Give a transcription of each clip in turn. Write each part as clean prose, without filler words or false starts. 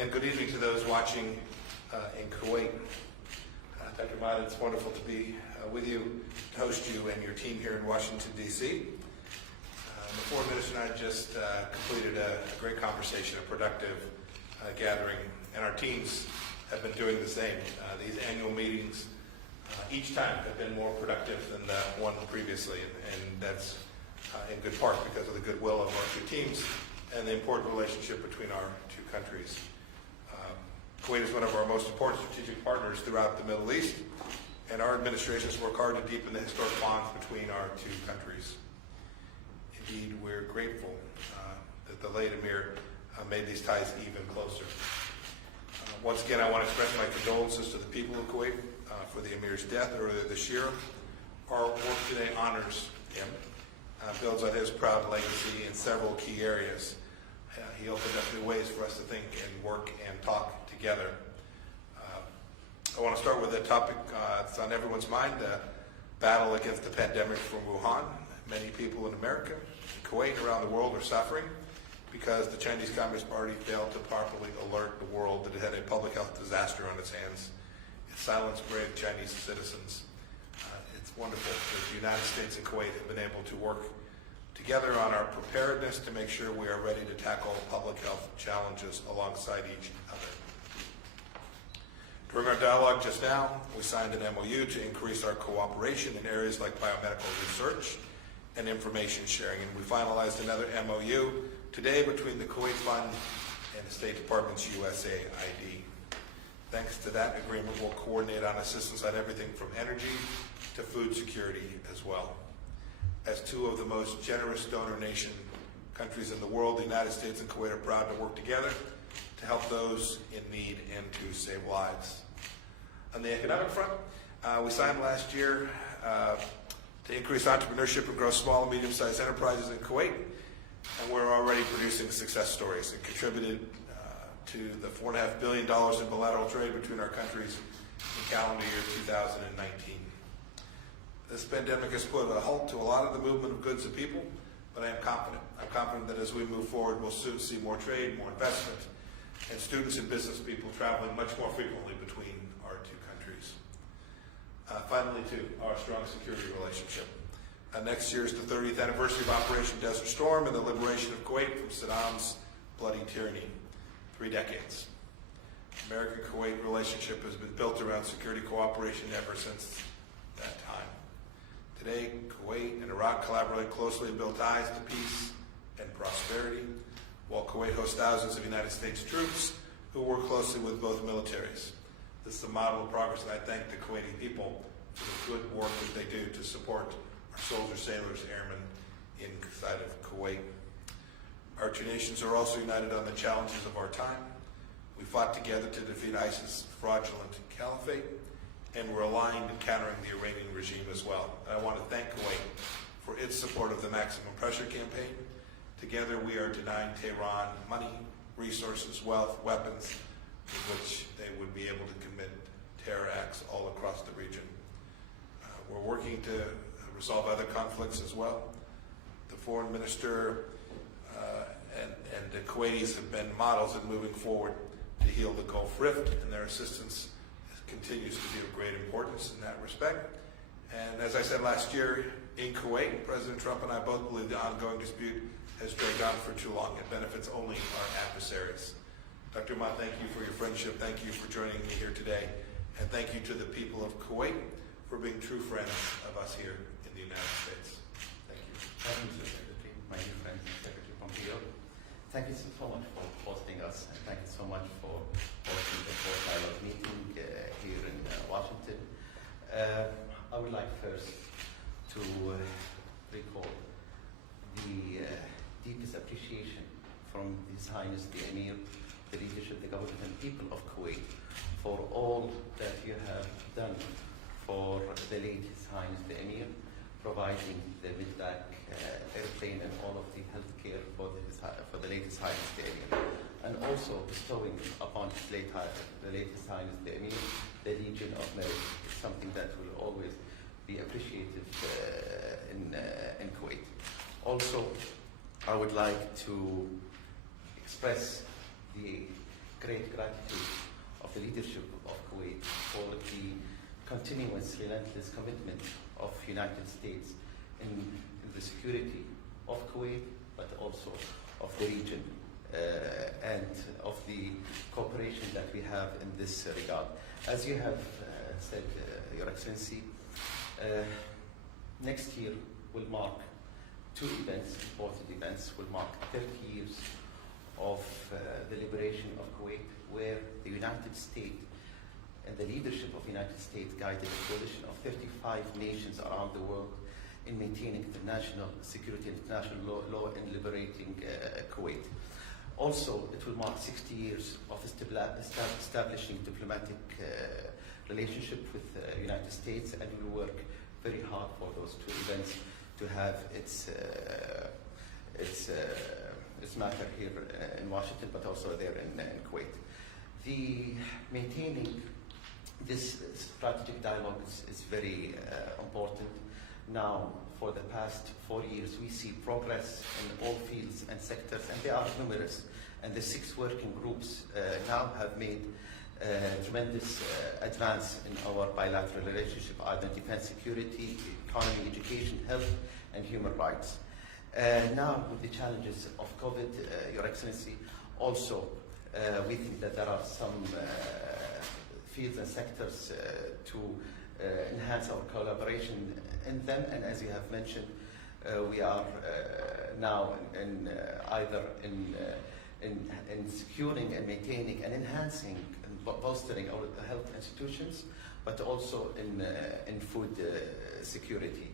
And good evening to those watching in Kuwait. Dr. Ahmad, it's wonderful to be with you, to host you and your team here in Washington, D.C. The foreign minister and I just completed a great conversation, a productive gathering, and our teams have been doing the same. These annual meetings each time have been more productive than the one previously, and that's in good part because of the goodwill of our two teams and the important relationship between our two countries. Kuwait is one of our most important strategic partners throughout the Middle East, and our administrations work hard to deepen the historic bonds between our two countries. Indeed, we're grateful that the late Emir made these ties even closer. Once again, I want to express my condolences to the people of Kuwait for the Emir's death earlier this year. Our work today honors him, builds on his proud legacy in several key areas. He opened up new ways for us to think and work and talk together. I want to start with a topic that's on everyone's mind, the battle against the pandemic from Wuhan. Many people in America, in Kuwait, and around the world are suffering because the Chinese Communist Party failed to properly alert the world that it had a public health disaster on its hands. It silenced brave Chinese citizens. It's wonderful that the United States and Kuwait have been able to work together on our preparedness to make sure we are ready to tackle public health challenges alongside each other. During our dialogue just now, we signed an MOU to increase our cooperation in areas like biomedical research and information sharing, and we finalized another MOU today between the Kuwait Fund and the State Department's GSA ID. Thanks to that agreement, we'll coordinate on assistance on everything from energy to food security as well. As two of the most generous donor nation countries in the world, the United States and Kuwait are proud to work together to help those in need and to save lives. On the economic front, we signed last year to increase entrepreneurship and grow small and medium-sized enterprises in Kuwait, and we're already producing success stories. It contributed to the $4.5 billion in bilateral trade between our countries in calendar year 2019. This pandemic has put a halt to a lot of the movement of goods and people, but I am confident. I'm confident that as we move forward, we'll soon see more trade, more investment, and students and business people traveling much more frequently between our two countries. Finally, to our strong security relationship. Next year is the 30th anniversary of Operation Desert Storm and the liberation of Kuwait from Saddam's bloody tyranny. 3 decades. American-Kuwait relationship has been built around security cooperation ever since that time. Today, Kuwait and Iraq collaborate closely to build ties to peace and prosperity, while Kuwait hosts thousands of United States troops who work closely with both militaries. This is a model of progress, and I thank the Kuwaiti people for the good work that they do to support our soldiers, sailors, airmen inside of Kuwait. Our two nations are also united on the challenges of our time. We fought together to defeat ISIS' fraudulent caliphate, and we're aligned in countering the Iranian regime as well. And I want to thank Kuwait for its support of the Maximum Pressure Campaign. Together we are denying Tehran money, resources, wealth, weapons, with which they would be able to commit terror acts all across the region. We're working to resolve other conflicts as well. The foreign minister and the Kuwaitis have been models in moving forward to heal the Gulf Rift, and their assistance continues to be of great importance in that respect. And as I said last year in Kuwait, President Trump and I both believe the ongoing dispute has dragged on for too long. It benefits only our adversaries. Dr. Ahmad, thank you for your friendship. Thank you for joining me here today. And thank you to the people of Kuwait for being true friends of us here in the United States. Thank you. Thank you, Mr. Secretary, my dear friend, Secretary Pompeo. Thank you so much for hosting us, and thank you so much for hosting the fourth dialogue meeting here in Washington. I would like first to recall the deepest appreciation from His Highness the Emir, the leadership, the government, and people of Kuwait for all that you have done for the late His Highness the Emir, providing the mid-back airplane and all of the health care for the late His Highness the Emir, and also bestowing upon the late His Highness the Emir the Legion of Merit. It's something that will always be appreciated in Kuwait. Also, I would like to express the great gratitude of the leadership of Kuwait for the continuous, relentless commitment of United States in the security of Kuwait, but also of the region and of the cooperation that we have in this regard. As you have said, Your Excellency, next year will mark two events, important events, will mark 30 years of the liberation of Kuwait, where the United States and the leadership of the United States guided a coalition of 35 nations around the world in maintaining international security and international law and liberating Kuwait. Also, it will mark 60 years of establishing diplomatic relationship with the United States, and we will work very hard for those two events to have its matter here in Washington, but also there in Kuwait. The maintaining this strategic dialogue is very important. Now, for the past 4 years, we see progress in all fields and sectors, and they are numerous. And the 6 working groups now have made tremendous advance in our bilateral relationship, either defense, security, economy, education, health, and human rights. Now, with the challenges of COVID, Your Excellency, also we think that there are some fields and sectors to enhance our collaboration in them, and as you have mentioned, we are now either in securing and maintaining and enhancing and bolstering our health institutions, but also in food security.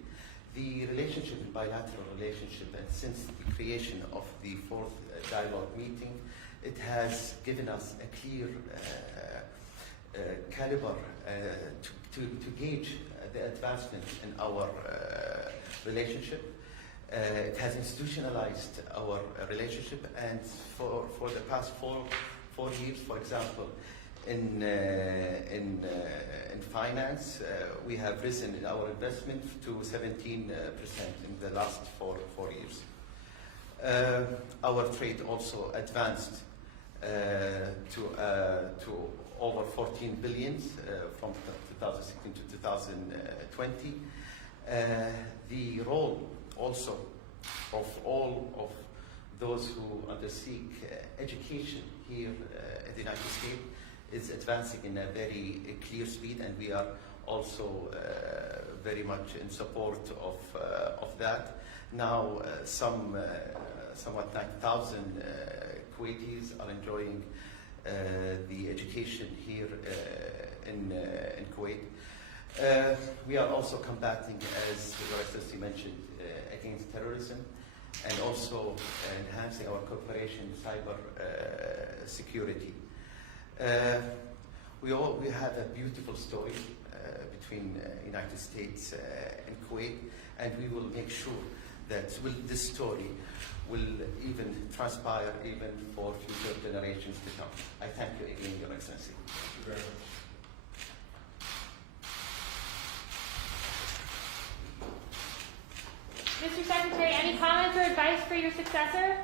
The relationship, the bilateral relationship, and since the creation of the 4th dialogue meeting, it has given us a clear caliber to gauge the advancement in our relationship. It has institutionalized our relationship, and for the past four years, for example, in finance, we have risen in our investment to 17% in the last four years. Our trade also advanced to over 14 billion from 2016 to 2020. The role also of all of those who undertake education here in the United States is advancing in a very clear speed, and we are also very much in support of that. Now, somewhat 9,000 Kuwaitis are enjoying the education here in Kuwait. We are also combating, as Your Excellency mentioned, against terrorism, and also enhancing our cooperation in cyber security. We have a beautiful story between United States and Kuwait, and we will make sure that this story will even transpire even for future generations to come. I thank you again, Your Excellency. Thank you very much. Mr. Secretary, any comments or advice for your successor?